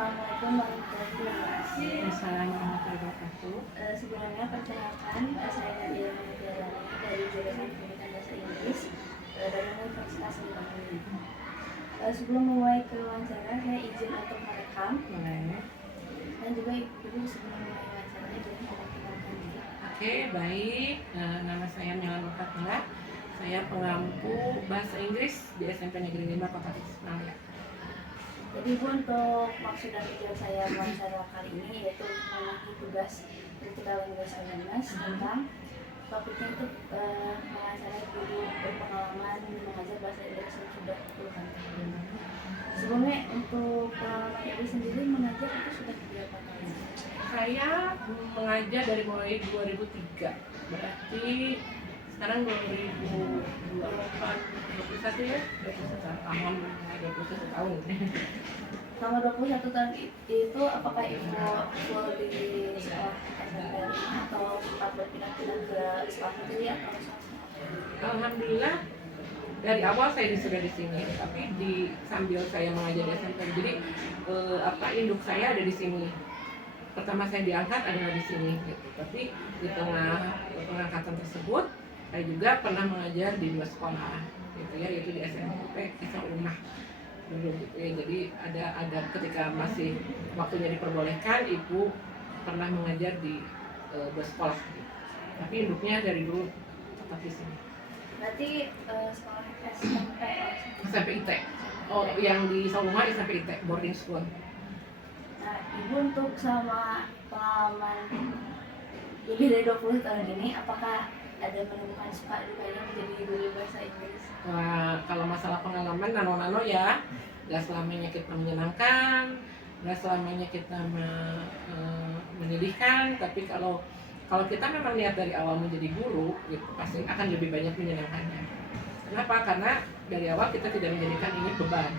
Assalamualaikum warahmatullahi wabarakatuh. Assalamualaikum warahmatullahi wabarakatuh. Sebelumnya perkenalkan, saya Nadia Manudjarani dari jurusan Pendidikan Bahasa Inggris dari Universitas Unpad. Sebelum memulai ke wawancara, saya izin untuk merekam. Boleh. Dan juga ibu sebelum memulai wawancaranya boleh memperkenalkan diri. Oke, baik. Nama saya Mila Nur Fatila. Saya pengampu bahasa Inggris di SMP Negeri 5 Kota Tasikmalaya. Jadi ibu, untuk maksud dan tujuan saya wawancara kali ini yaitu memenuhi tugas Critical Language Awareness tentang topiknya itu mewawancarai guru berpengalaman mengajar bahasa Inggris yang sudah 10 tahun. Sebelumnya untuk pengalaman ibu sendiri mengajar itu sudah berapa tahun? Saya mengajar dari mulai 2003. Berarti sekarang 2021 ya? 21 tahun. 21 tahun. Selama 21 tahun itu apakah ibu full di sekolah SMPN atau sempat berpindah-pindah ke sekolah negeri atau swasta? Alhamdulillah dari awal saya sudah di sini, tapi sambil saya mengajar di SMP. Jadi induk saya ada di sini. Pertama saya diangkat adalah di sini, gitu. Tapi di tengah pengangkatan tersebut, saya juga pernah mengajar di 2 sekolah, gitu ya, yaitu di SMP Isa Umah dulu, gitu ya. Jadi ada ketika masih waktunya diperbolehkan, ibu pernah mengajar di 2 sekolah, gitu. Tapi induknya dari dulu tetap di sini. Berarti sekolah SMP SMP IT. Oh, yang di Saumah SMP IT boarding school. Nah, ibu untuk sama pengalaman lebih dari 20 tahun ini, apakah ada menemukan suka dukanya menjadi guru bahasa Inggris? Wah, kalau masalah pengalaman nano-nano ya, gak selamanya kita menyenangkan, gak selamanya kita menyedihkan, tapi kalau kita memang niat dari awal menjadi guru, gitu, pasti akan lebih banyak menyenangkannya. Kenapa? Karena dari awal kita tidak menjadikan ini beban.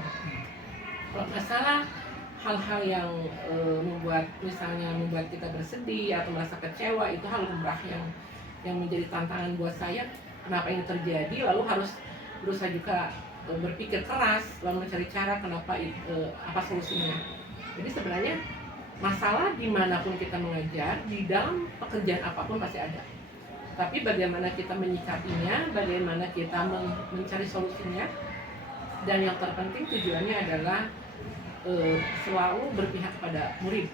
Kalau masalah hal-hal yang membuat kita bersedih atau merasa kecewa, itu hal lumrah yang menjadi tantangan buat saya. Kenapa ini terjadi, lalu harus berusaha juga berpikir keras, lalu mencari cara kenapa apa solusinya. Jadi sebenarnya masalah dimanapun kita mengajar, di dalam pekerjaan apapun pasti ada. Tapi bagaimana kita menyikapinya, bagaimana kita mencari solusinya, dan yang terpenting tujuannya adalah selalu berpihak pada murid.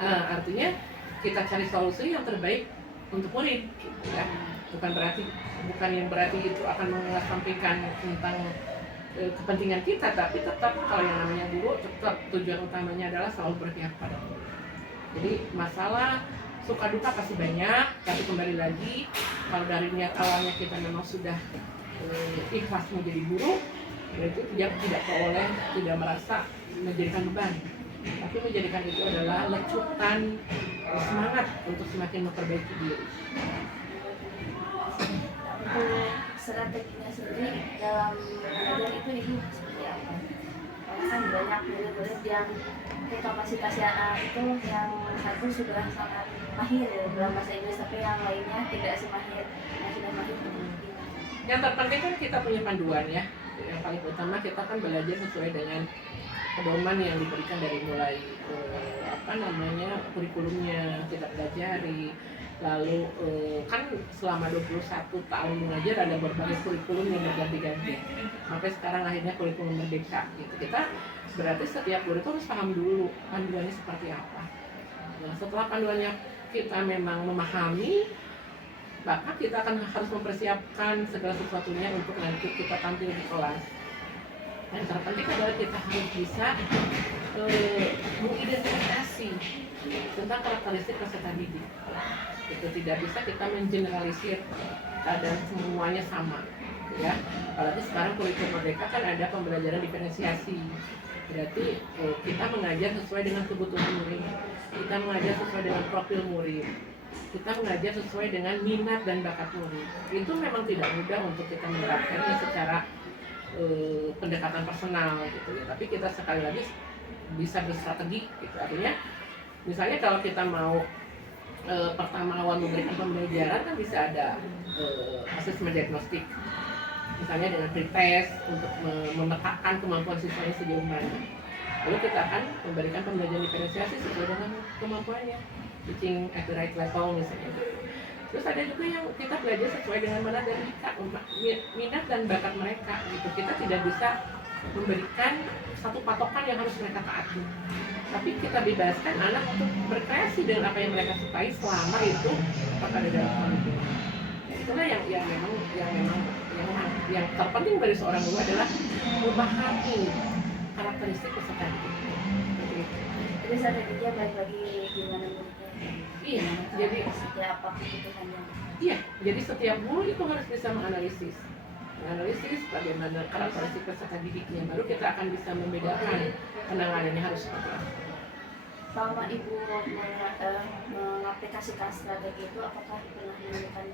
Artinya kita cari solusi yang terbaik untuk murid, gitu ya. Bukan yang berarti itu akan mengesampingkan tentang kepentingan kita, tapi tetap kalau yang namanya guru tetap tujuan utamanya adalah selalu berpihak pada murid. Jadi masalah suka duka pasti banyak, tapi kembali lagi kalau dari niat awalnya kita memang sudah ikhlas menjadi guru, itu tidak merasa menjadikan beban, tapi menjadikan itu adalah lecutan semangat untuk semakin memperbaiki diri. Untuk strateginya sendiri dalam mengajar itu ibu seperti apa? Kan banyak murid-murid yang kapasitasnya itu yang satu sudah sangat mahir dalam bahasa Inggris, tapi yang lainnya tidak semahir yang sudah mahir. Yang terpenting kan kita punya panduan ya. Yang paling utama kita kan belajar sesuai dengan pedoman yang diberikan dari mulai kurikulumnya kita pelajari. Lalu kan selama 21 tahun mengajar ada berbagai kurikulum yang berganti-ganti. Sampai sekarang akhirnya kurikulum merdeka gitu. Kita berarti setiap guru itu harus paham dulu panduannya seperti apa. Nah, setelah panduannya kita memang memahami, maka kita akan harus mempersiapkan segala sesuatunya untuk nanti kita tampil di kelas. Dan terpenting adalah kita harus bisa mengidentifikasi tentang karakteristik peserta didik. Itu tidak bisa kita mengeneralisir dan semuanya sama, ya. Apalagi sekarang kurikulum merdeka kan ada pembelajaran diferensiasi. Berarti kita mengajar sesuai dengan kebutuhan murid, kita mengajar sesuai dengan profil murid, kita mengajar sesuai dengan minat dan bakat murid. Itu memang tidak mudah untuk kita menerapkannya secara pendekatan personal, gitu ya. Tapi kita sekali lagi bisa berstrategi, gitu. Artinya, misalnya kalau kita mau pertama awal memberikan pembelajaran kan bisa ada asesmen diagnostik, misalnya dengan pretest untuk memetakan kemampuan siswanya sejauh mana. Lalu kita akan memberikan pembelajaran diferensiasi sesuai dengan kemampuannya, teaching at the right level misalnya. Terus ada juga yang kita belajar sesuai dengan minat dan bakat mereka gitu. Kita tidak bisa memberikan satu patokan yang harus mereka taati, tapi kita bebaskan anak untuk berkreasi dengan apa yang mereka sukai selama itu tetap ada dalam komitmen. Itulah yang terpenting dari seorang guru adalah memahami karakteristik peserta didik. Jadi strateginya baik lagi gimana muridnya. Iya, jadi setiap apa kebutuhannya. Iya, jadi setiap guru itu harus bisa menganalisis bagaimana karakteristik peserta didiknya, baru kita akan bisa membedakan penanganannya harus seperti apa. Selama ibu mengaplikasikan strategi itu, apakah pernah menemukan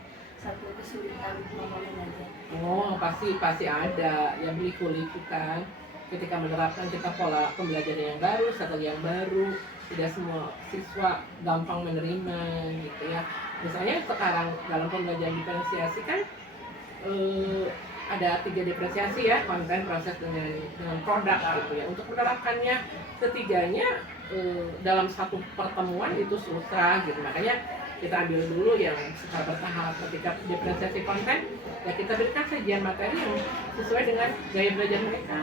satu kesulitan mengajar? Oh, pasti ada. Ya berliku-liku kan. Ketika menerapkan kita pola pembelajaran yang baru, strategi yang baru, tidak semua siswa gampang menerima gitu ya. Misalnya sekarang dalam pembelajaran diferensiasi kan ada 3 diferensiasi ya, konten, proses, dengan produk gitu ya. Untuk menerapkannya ketiganya dalam satu pertemuan itu susah gitu. Makanya kita ambil dulu yang secara bertahap. Ketika diferensiasi konten, ya kita berikan sajian materi yang sesuai dengan gaya belajar mereka.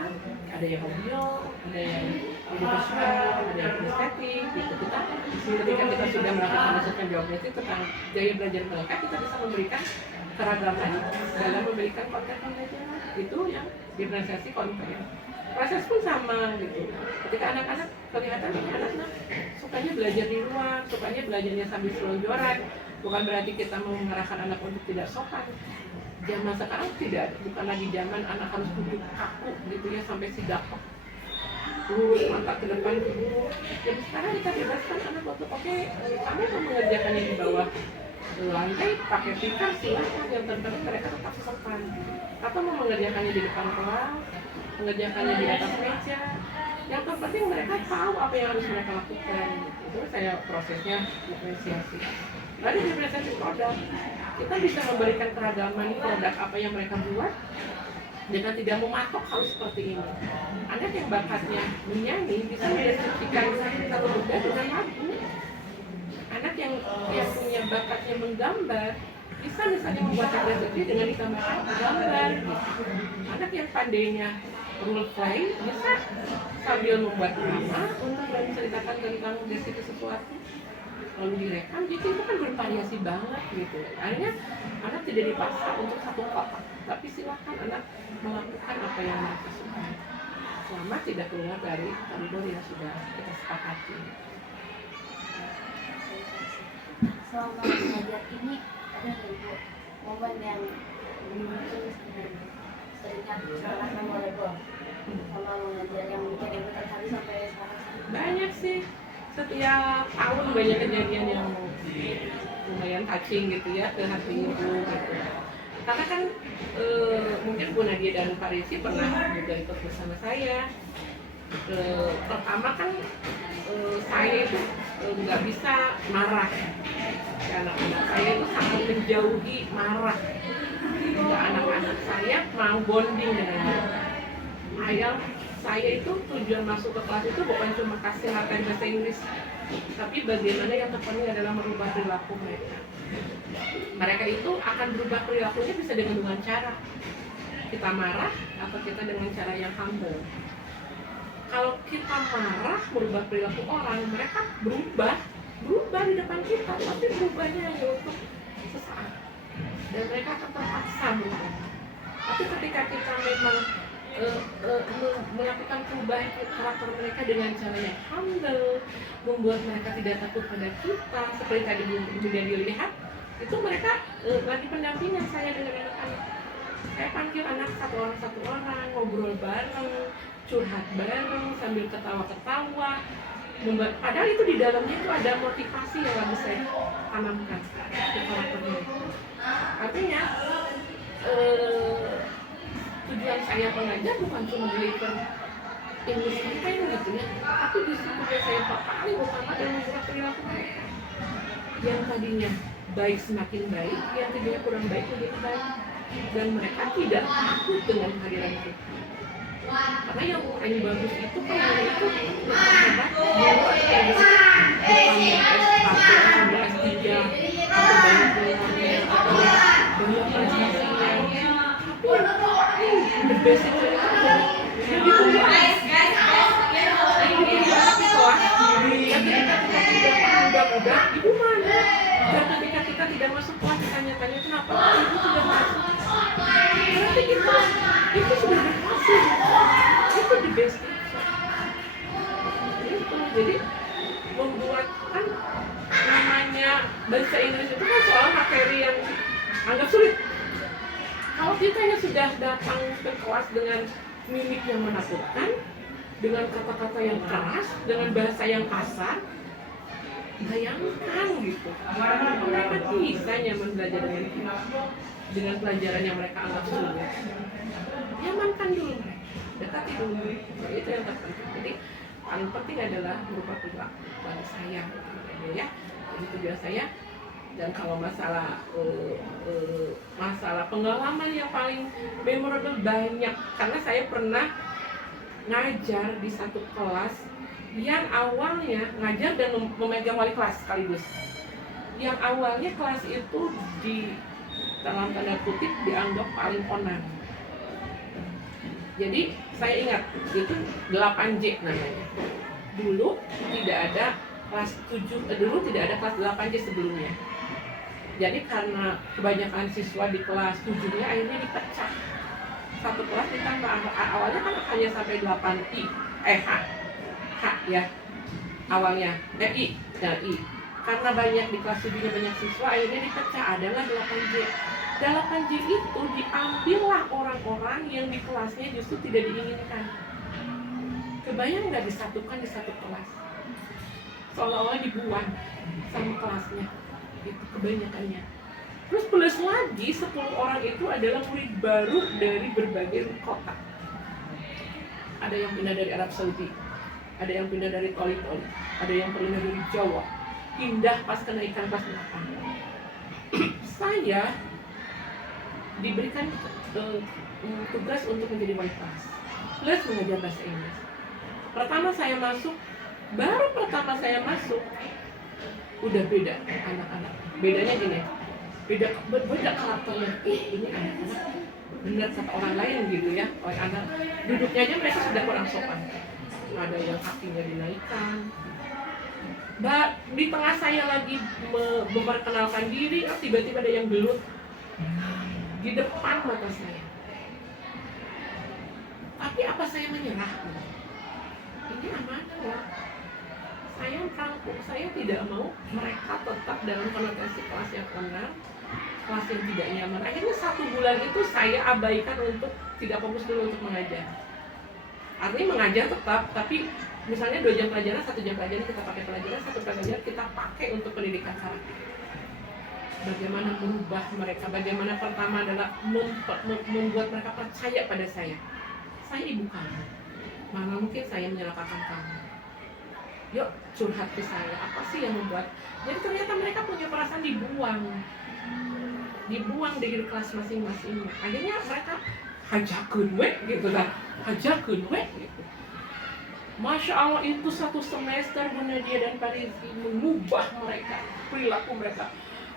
Ada yang audio, ada yang visual, ada yang kinestetik gitu. Ketika kita sudah melakukan assessment geometri tentang gaya belajar mereka, kita bisa memberikan keragaman dalam memberikan konten pembelajaran. Itu yang diferensiasi konten. Proses pun sama gitu. Ketika anak-anak kelihatan anak-anak sukanya belajar di luar, sukanya belajarnya sambil selonjoran, bukan berarti kita mau mengarahkan anak untuk tidak sopan. Zaman sekarang bukan lagi zaman anak harus duduk kaku gitu ya sampai sidapak, lurus mata ke depan ke guru. Jadi sekarang kita bebaskan anak untuk kamu mau mengerjakannya di bawah lantai pakai tikar silakan, yang terpenting mereka tetap sopan. Atau mau mengerjakannya di depan kelas, mengerjakannya di atas meja, yang terpenting mereka tahu apa yang harus mereka lakukan. Itu saya prosesnya diferensiasi. Lalu diferensiasi produk, kita bisa memberikan keragaman produk apa yang mereka buat dengan tidak mematok harus seperti ini. Anak yang bakatnya menyanyi bisa mendeskripsikan satu benda dengan lagu. Anak yang punya bakatnya menggambar bisa misalnya membuat deskripsi dengan ditambahkan gambar gitu. Anak yang pandainya role play bisa sambil membuat drama untuk menceritakan tentang deskripsi sesuatu lalu direkam. Jadi itu kan bervariasi banget gitu. Akhirnya anak tidak dipaksa untuk satu kotak, tapi silakan anak melakukan apa yang mereka suka selama tidak keluar dari koridor yang sudah kita sepakati. Selama mengajar ini ada nggak Bu momen yang mungkin teringat sangat memorable sama mengajar yang bikin Ibu terharu sampai sekarang? Banyak sih, setiap tahun banyak kejadian yang lumayan touching gitu ya ke hati ibu gitu. Karena kan mungkin Bu Nadia dan Pak Rizky pernah juga ikut bersama saya. Pertama kan saya itu nggak bisa marah. Anak-anak saya itu sangat menjauhi marah. Anak-anak saya mau bonding dengan dia. Ayah saya itu tujuan masuk ke kelas itu bukan cuma kasih latihan bahasa Inggris, tapi bagaimana yang terpenting adalah merubah perilaku mereka. Mereka itu akan berubah perilakunya bisa dengan dua cara. Kita marah atau kita dengan cara yang humble. Kalau kita marah merubah perilaku orang, mereka berubah di depan kita, tapi berubahnya hanya untuk sesaat. Dan mereka akan terpaksa berubah. Tapi ketika kita memang melakukan perubahan karakter mereka dengan cara yang humble, membuat mereka tidak takut pada kita, seperti tadi juga dilihat, itu mereka lagi pendampingan saya dengan anak-anak. Saya panggil anak satu orang, ngobrol bareng, curhat bareng, sambil ketawa-ketawa. Padahal itu di dalamnya itu ada motivasi yang lagi saya tanamkan di karakter mereka. Artinya tujuan saya mengajar bukan cuma deliver English content gitu ya, tapi justru tujuan saya paling utama adalah mengubah perilaku mereka. Yang tadinya baik semakin baik, yang tadinya kurang baik menjadi baik, dan mereka tidak takut dengan kehadiran kita. Karena yang paling bagus itu kalau itu apa guru atau bukan S1 atau S3 atau banyak gelarnya atau banyak prestasinya, tapi the best itu adalah yang ditunggu anak di kelas. Dan ketika kita tidak udah ibu mana, dan ketika kita tidak masuk kelas ditanya-tanya kenapa ibu tidak masuk, berarti itu sudah berhasil, itu the best. Itu jadi membuat kan namanya bahasa Inggris itu kan soal materi yang anggap sulit. Kalau kita yang sudah datang ke kelas dengan mimik yang menakutkan, dengan kata-kata yang keras, dengan bahasa yang kasar, bayangkan gitu, mereka bisa nyaman belajar dengan pelajaran yang mereka anggap sulit. Nyamankan dulu mereka, dekati dulu, nah, itu yang terpenting. Jadi paling penting adalah berupa perilaku pada saya, ya. Jadi tujuan saya. Dan kalau masalah pengalaman yang paling memorable banyak, karena saya pernah ngajar di satu kelas yang awalnya ngajar dan memegang wali kelas sekaligus. Yang awalnya kelas itu di dalam tanda kutip dianggap paling onan. Jadi saya ingat itu 8J namanya. Dulu tidak ada kelas 7, dulu tidak ada kelas 8J sebelumnya. Jadi karena kebanyakan siswa di kelas 7-nya akhirnya dipecah. Satu kelas ditambah, awalnya kan hanya sampai 8I, H ya awalnya, I. Karena banyak di kelas 7-nya banyak siswa, akhirnya dipecah, adalah 8J. 8J itu diambillah orang-orang yang di kelasnya justru tidak diinginkan. Kebayang nggak disatukan di satu kelas? Seolah-olah dibuang sama kelasnya. Itu kebanyakannya. Terus plus lagi 10 orang itu adalah murid baru dari berbagai kota. Ada yang pindah dari Arab Saudi, ada yang pindah dari Toli-Toli, ada yang pindah dari Jawa, pindah pas kenaikan kelas 8. Saya diberikan tugas untuk menjadi wali kelas plus mengajar bahasa Inggris. Baru pertama saya masuk udah beda anak-anak. Bedanya gini, beda karakternya. Ini anak-anak benar kata orang lain gitu ya. Anak duduknya aja mereka sudah kurang sopan. Ada yang kakinya dinaikkan. Di tengah saya lagi memperkenalkan diri, tiba-tiba ada yang gelut di depan mata saya. Tapi apa saya menyerah? Ini amanah. Saya rangkul, saya tidak mau mereka tetap dalam konotasi kelas yang benar, kelas yang tidak nyaman. Akhirnya 1 bulan itu saya abaikan untuk tidak fokus dulu untuk mengajar. Artinya mengajar tetap, tapi misalnya 2 jam pelajaran, 1 jam pelajaran kita pakai pelajaran, 1 pelajaran kita pakai untuk pendidikan karakter. Bagaimana merubah mereka, bagaimana pertama adalah membuat mereka percaya pada saya. Saya ibu kamu, mana mungkin saya menyalahkan kamu. Yuk curhat ke saya, apa sih yang membuat. Jadi ternyata mereka punya perasaan dibuang di kelas masing-masing. Akhirnya mereka hajakeun we gitu kan, hajakeun we gitu. Masya Allah, itu 1 semester Bu Nadia dan Pak Rizky mengubah mereka, perilaku mereka.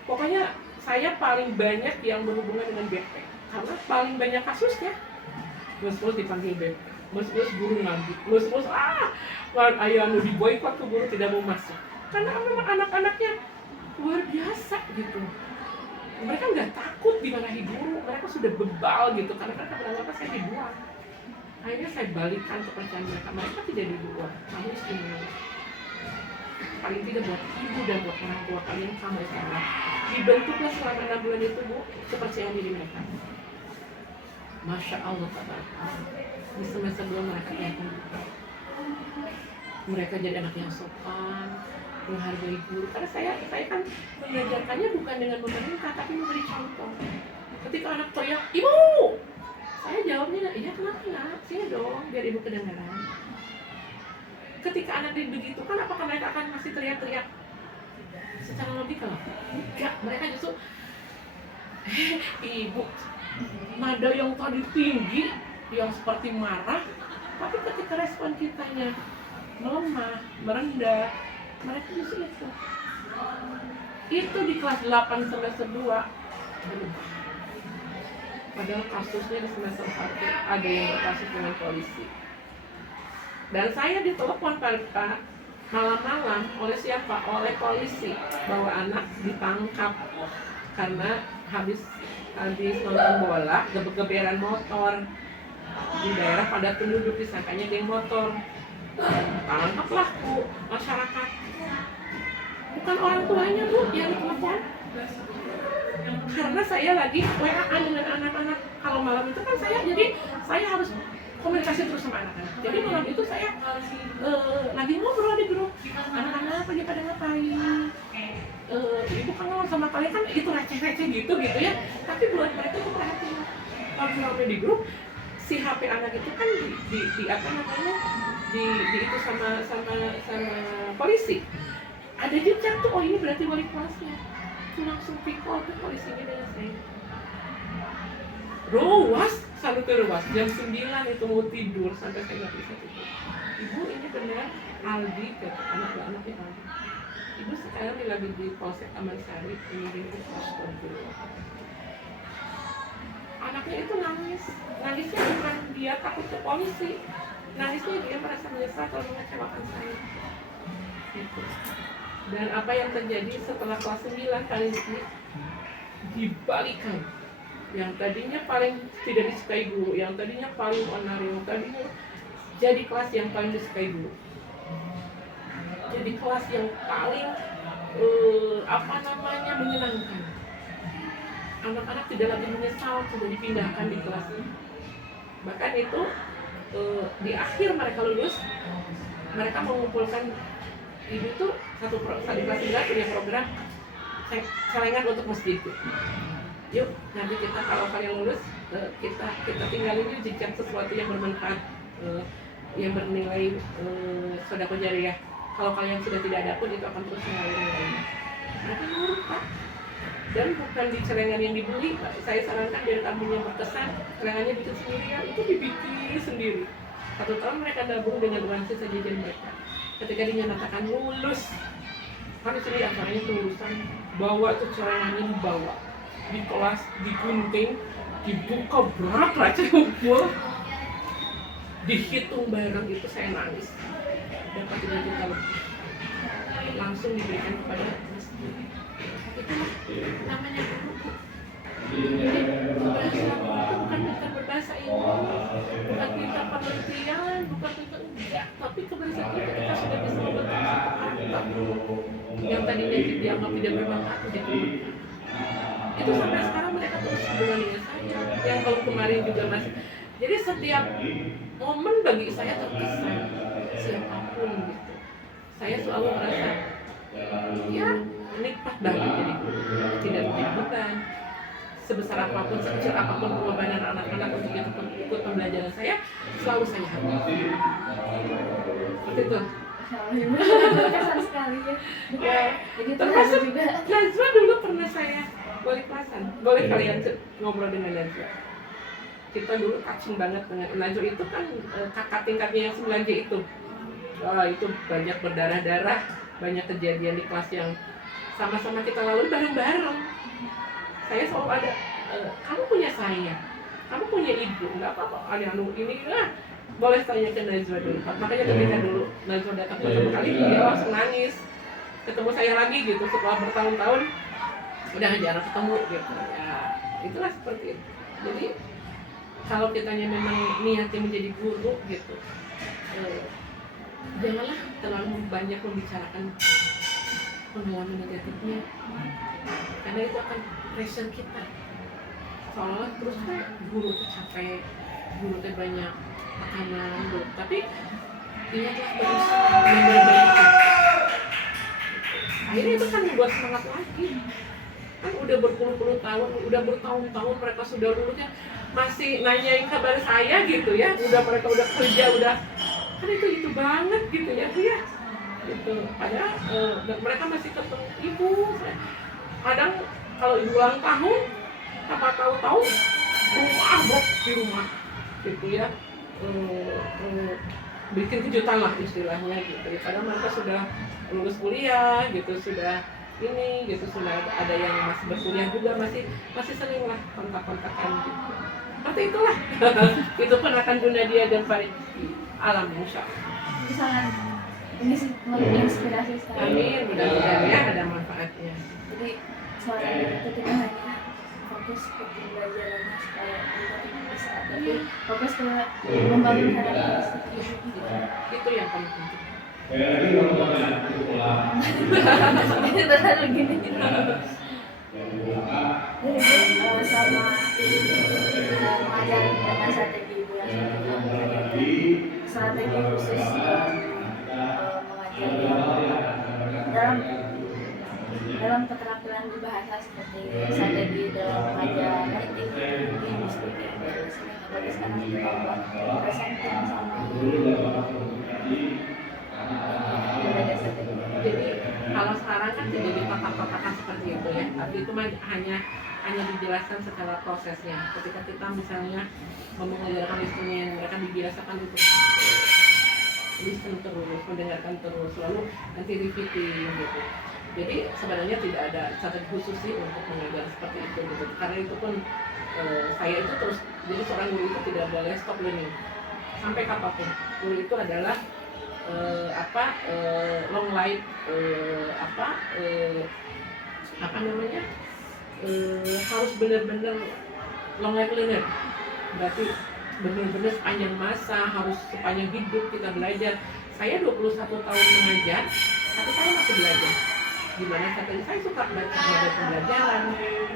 Pokoknya saya paling banyak yang berhubungan dengan BP, karena paling banyak kasusnya mus-mus dipanggil BP, mus-mus guru ngambil, mus-mus ayah anu diboykot ke guru tidak mau masuk, karena memang anak-anaknya luar biasa gitu. Mereka nggak takut dimarahi guru, mereka sudah bebal gitu, karena mereka beranggapan saya dibuang. Akhirnya saya balikan kepercayaan mereka tidak dibuang, kamu istimewa. Paling tidak buat ibu dan buat orang tua kalian sama istimewa. Dibentuklah selama 6 bulan itu Bu, kepercayaan diri mereka. Masya Allah, di semester 2 mereka kelihatan. Mereka jadi anak yang sopan, menghargai guru. Karena saya kan mengajarkannya bukan dengan memerintah, tapi memberi contoh. Ketika anak teriak, ibu, saya jawabnya, iya kenapa nak? Sini dong, biar ibu kedengaran. Ketika anak dibegitukan, apakah mereka akan masih teriak-teriak? Secara logika loh, enggak. Mereka justru, ibu, nada yang tadi tinggi, yang seperti marah, tapi ketika respon kitanya melemah, merendah, mereka justru itu di kelas 8 semester 2 berubah. Padahal kasusnya di semester 1 ada yang berkasus dengan polisi. Dan saya ditelepon Pak malam-malam oleh siapa? Oleh polisi bahwa anak ditangkap karena habis nonton bola geber-geberan motor di daerah padat penduduk, disangkanya geng motor. Tangkaplah Bu masyarakat. Bukan orang tuanya Bu yang ditelepon. Karena saya lagi WA dengan anak-anak. Kalau malam itu kan saya harus komunikasi terus sama anak-anak. Jadi malam itu saya lagi ngobrol di grup. Anak-anak lagi pada ngapain? Ibu kan ngomong sama kalian kan itu receh-receh gitu ya. Tapi buat mereka itu perhatian. Kalau sampai di grup, si HP anak itu kan di apa namanya? Di itu sama polisi. Ada jejak tuh, oh ini berarti wali kelasnya. Aku langsung pikol ke polisinya dengan saya. Ruas, jam 9 itu mau tidur sampai saya nggak bisa tidur. Ibu ini benar Aldi, kata anak-anaknya Aldi. Ibu sekarang lagi di Polsek Taman Sari, ini Astagfirullah. Anaknya itu nangisnya bukan dia takut ke polisi, nangisnya dia merasa menyesal kalau mengecewakan saya. Gitu. Dan apa yang terjadi setelah kelas 9 kali ini dibalikan. Yang tadinya paling tidak disukai guru, yang tadinya paling onar, yang tadinya jadi kelas yang paling disukai guru. Jadi kelas yang paling menyenangkan. Anak-anak tidak lagi menyesal sudah dipindahkan di kelasnya. Bahkan itu di akhir mereka lulus, mereka mengumpulkan. Ibu tuh di kelas 9 punya program celengan untuk masjid. Yuk, nanti kita kalau kalian lulus, kita tinggalin yuk jejak sesuatu yang bermanfaat, yang bernilai sedekah jariah. Kalau kalian sudah tidak ada pun itu akan terus mengalir nilainya. Mereka nurut Pak. Dan bukan di celengan yang dibeli, Pak. Saya sarankan biar tabungnya berkesan, celengannya bikin sendiri ya, itu dibikin sendiri. 1 tahun mereka gabung dengan uang sisa jajan mereka. Ketika dinyatakan lulus, kan di sini acaranya kelulusan, bawa tuh celengannya dibawa di kelas, digunting, dibuka berat aja ngumpul, dihitung bareng. Itu saya nangis, dapat 3 juta lebih langsung diberikan kepada masjid. Itu namanya guru. Jadi bukan pintar berbahasa Inggris, bukan pintar penelitian, bukan pintar enggak, tapi keberhasilan itu ketika sudah bisa membentuk satu karakter yang tadinya dianggap tidak bermanfaat menjadi bermanfaat. Itu sampai sekarang mereka terus hubungan dengan saya, yang kalau kemarin juga masih. Jadi setiap momen bagi saya terkesan, siapapun gitu, saya selalu merasa ya nikmat banget jadi guru, tidak menjadi beban. Sebesar apapun, sekecil apapun pengorbanan anak-anak untuk ikut pembelajaran saya, selalu saya hargai. Seperti itu. Kesan sekali ya. Jadi termasuk juga. Najwa dulu pernah saya wali kelasan. Boleh kalian ngobrol dengan Najwa. Kita dulu touching banget dengan Najwa itu kan kakak tingkatnya yang 9J itu. Itu banyak berdarah-darah, banyak kejadian di kelas yang sama-sama kita lalui bareng-bareng. Saya selalu ada, kamu punya saya, kamu punya ibu, nggak apa-apa, ada ini boleh tanya ke Najwa dulu. Makanya ketika dulu Najwa datang pertama kali, dia langsung nangis, ketemu saya lagi gitu setelah bertahun-tahun udah jarang ketemu gitu. Ya itulah seperti itu. Jadi kalau kitanya memang niatnya menjadi guru gitu, janganlah terlalu banyak membicarakan pengalaman negatifnya, karena itu akan pressure kita. Soalnya terus kan guru tuh capek, guru tuh banyak tekanan, tapi ingatlah berusaha memperbaiki. Akhirnya itu kan membuat semangat lagi. Kan udah berpuluh-puluh tahun, udah bertahun-tahun mereka sudah lulusnya masih nanyain kabar saya gitu ya. Mereka udah kerja, udah kan itu banget gitu ya Bu ya. Gitu. Padahal mereka masih ketemu ibu. Kadang kalau ibu ulang tahun, apa tahu-tahu rumah di rumah gitu ya, bikin kejutan lah istilahnya gitu ya. Padahal mereka sudah lulus kuliah gitu, sudah ini gitu, sudah ada yang masih berkuliah juga, masih sering lah kontak-kontakan gitu. Seperti itulah. Itu pun akan Bunda Dia dan Farid di alam insya Allah. Itu sangat ini sih menginspirasi sekali. Amin, mudah-mudahan ya ada manfaatnya. Jadi seorang guru itu tidak hanya fokus ke pembelajarannya supaya kita bisa, tapi fokus ke membangun karakteristik diri. Itu yang paling penting. Ini terlalu gini. Jadi sama mengajar dengan strategi ibu yang strategi khusus mengajar dalam keterampilan berbahasa seperti strategi dalam mengajar writing, reading, speaking, dan listening. Apalagi sekarang kita buat presenting sama jadi kalau sekarang kan tidak dikotak-kotakan seperti itu ya, tapi itu hanya dijelaskan secara prosesnya. Ketika kita misalnya mengajarkan listening, mereka dibiasakan untuk listen terus, mendengarkan terus, lalu nanti repeating gitu. Jadi sebenarnya tidak ada strategi khusus sih untuk mengajar seperti itu gitu. Karena itu pun saya itu terus, jadi seorang guru itu tidak boleh stop learning sampai kapanpun. Guru itu adalah long life harus benar-benar long life learner. Berarti benar-benar sepanjang masa, harus sepanjang hidup kita belajar. Saya 21 tahun mengajar, tapi saya masih belajar. Gimana saya suka baca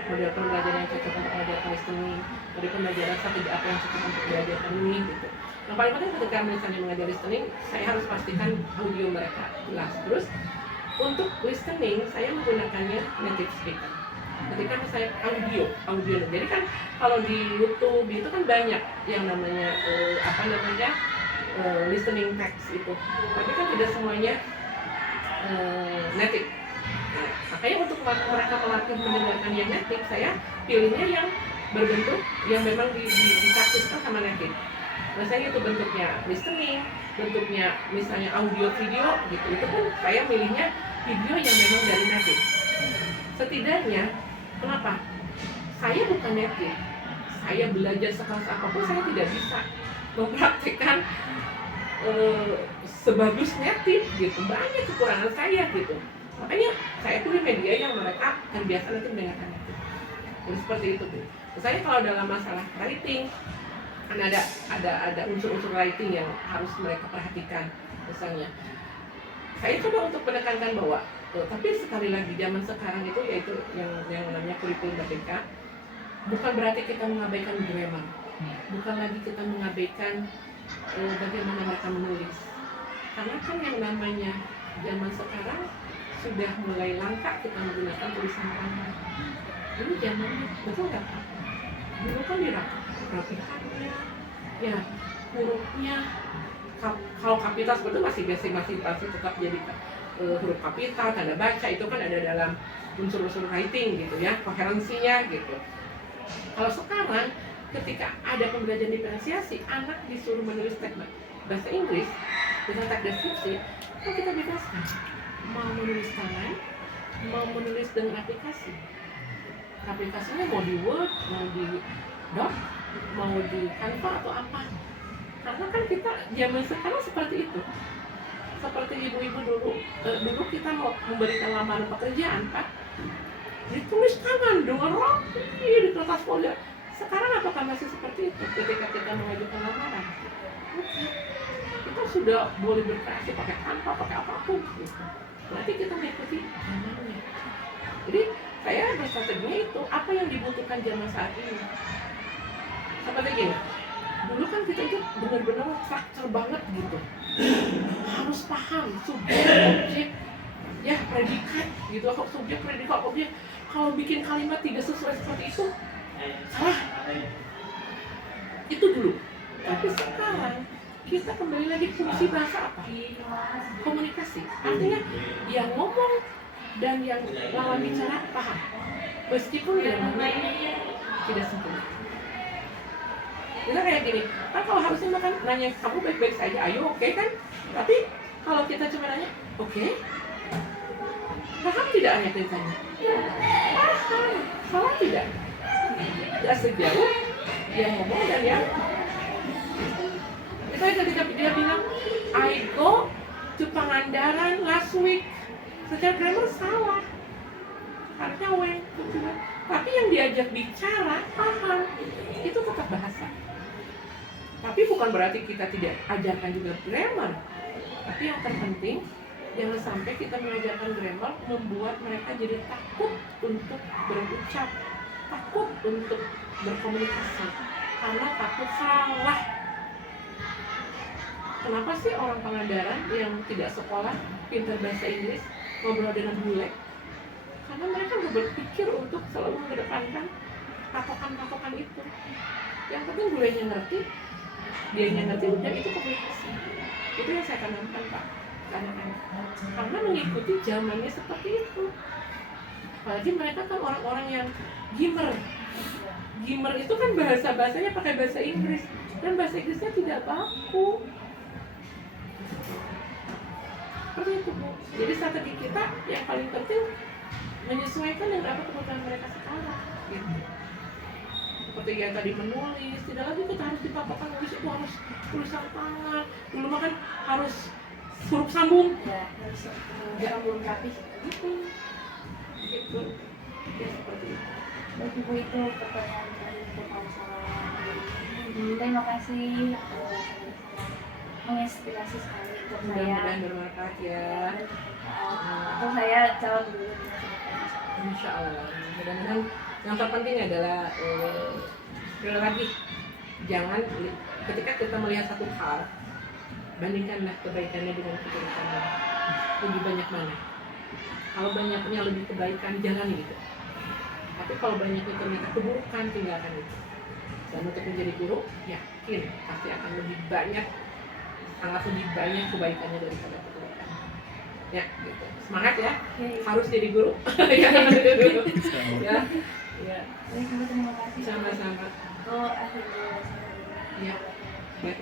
model pembelajaran yang cocok untuk mengajarkan listening, model pembelajaran strategi apa yang cocok untuk belajarkan ini gitu. Yang paling penting ketika misalnya mengajar listening, saya harus pastikan audio mereka jelas. Terus untuk listening, saya menggunakannya native speaker. Ketika misalnya audio, jadi kan kalau di YouTube itu kan banyak yang namanya listening text itu, tapi kan tidak semuanya native. Nah, makanya untuk mereka melatih mendengarkan yang native, saya pilihnya yang berbentuk yang memang ditaksiskan sama native. Misalnya itu bentuknya listening, bentuknya misalnya audio video gitu, itu pun saya milihnya video yang memang dari native. Setidaknya, kenapa? Saya bukan native, saya belajar sekelas apapun saya tidak bisa mempraktikkan sebagus native gitu, banyak kekurangan saya gitu. Makanya saya pilih media yang mereka terbiasa nanti mendengarkan native. Jadi seperti itu tuh. Misalnya kalau dalam masalah writing, kan ada unsur-unsur writing yang harus mereka perhatikan. Misalnya saya coba untuk menekankan bahwa tapi sekali lagi zaman sekarang itu yaitu yang namanya kurikulum merdeka, bukan berarti kita mengabaikan grammar, bukan lagi kita mengabaikan bagaimana mereka menulis, karena kan yang namanya zaman sekarang sudah mulai langka kita menggunakan tulisan tangan. Ini zamannya betul nggak Pak? Dulu kan dirapikannya, ya hurufnya. Kalau kapital seperti itu masih tetap jadi huruf kapital, tanda baca itu kan ada dalam unsur-unsur writing gitu ya, koherensinya gitu. Kalau sekarang ketika ada pembelajaran diferensiasi, anak disuruh menulis teks bahasa Inggris dengan teks deskripsi, kan kita bebaskan mau menulis tangan, mau menulis dengan aplikasi. Aplikasinya mau di Word, mau di Doc, mau di Canva atau apa. Karena kan kita zaman sekarang seperti itu. Seperti ibu-ibu dulu kita mau memberikan lamaran pekerjaan, Pak, ditulis tangan dengan rapi di kertas folio. Sekarang apakah masih seperti itu ketika kita mengajukan lamaran? Kita sudah boleh berkreasi pakai Canva, pakai apapun gitu. Berarti kita mengikuti zamannya. Jadi saya berstrateginya itu apa yang dibutuhkan zaman saat ini. Seperti gini, dulu kan kita itu benar-benar struktur banget gitu, harus paham subjek, objek, ya predikat gitu, subjek, predikat, objek. Kalau bikin kalimat tidak sesuai seperti itu, salah. Itu dulu. Tapi sekarang kita kembali lagi fungsi bahasa apa? Komunikasi. Artinya yang ngomong dan yang lawan bicara paham, meskipun yang ngomong tidak sempurna. Kita kayak gini, kan kalau harusnya makan nanya kamu baik-baik saja, ayo oke kan? Tapi kalau kita cuma nanya, oke, paham tidak anak tanya? Paham, salah tidak? Tidak sejauh dia ngomong dan yang misalnya ketika dia bilang I go to Pangandaran last week, secara grammar salah, harusnya when, tapi yang diajak bicara paham, itu tetap bahasa. Tapi bukan berarti kita tidak ajarkan juga grammar, tapi yang terpenting jangan sampai kita mengajarkan grammar membuat mereka jadi takut untuk berucap, takut untuk berkomunikasi karena takut salah. Kenapa sih orang Pangandaran yang tidak sekolah pintar bahasa Inggris ngobrol dengan bule? Karena mereka nggak berpikir untuk selalu mengedepankan patokan-patokan itu. Yang penting bulenya ngerti, dianya ngerti, dan itu komunikasi. Itu yang saya tanamkan Pak ke anak-anak. Karena mengikuti zamannya seperti itu. Apalagi mereka kan orang-orang yang gimer. Gimer itu kan bahasa-bahasanya pakai bahasa Inggris, dan bahasa Inggrisnya tidak baku. Seperti itu Bu. Jadi strategi kita yang paling penting menyesuaikan dengan apa kebutuhan mereka sekarang. Gitu. Seperti yang tadi menulis, tidak lagi kita harus dipatokan nulis itu harus tulisan tangan. Dulu mah kan harus huruf sambung. Ya, harus sambung rapi. Gitu. Gitu. Ya seperti itu. Baik Ibu, itu pertanyaan dari untuk masalah ini. Terima kasih, menginspirasi sekali untuk saya. Mudah-mudahan bermanfaat ya. Untuk saya calon dulu. Insya Allah. Mudah-mudahan yang terpenting adalah sekali lagi jangan ketika kita melihat satu hal, bandingkanlah kebaikannya dengan keburukannya. Lebih banyak mana? Kalau banyaknya lebih kebaikan, jalani itu. Tapi kalau banyaknya ternyata keburukan, tinggalkan itu. Dan untuk menjadi guru, yakin pasti akan lebih banyak, sangat lebih banyak kebaikannya daripada keburukan. Ya, gitu. Semangat ya. Harus jadi guru. Ya. Ya. Ya. Baik Ibu, terima kasih. Sama-sama. Oh, akhirnya saya Ya. Baik,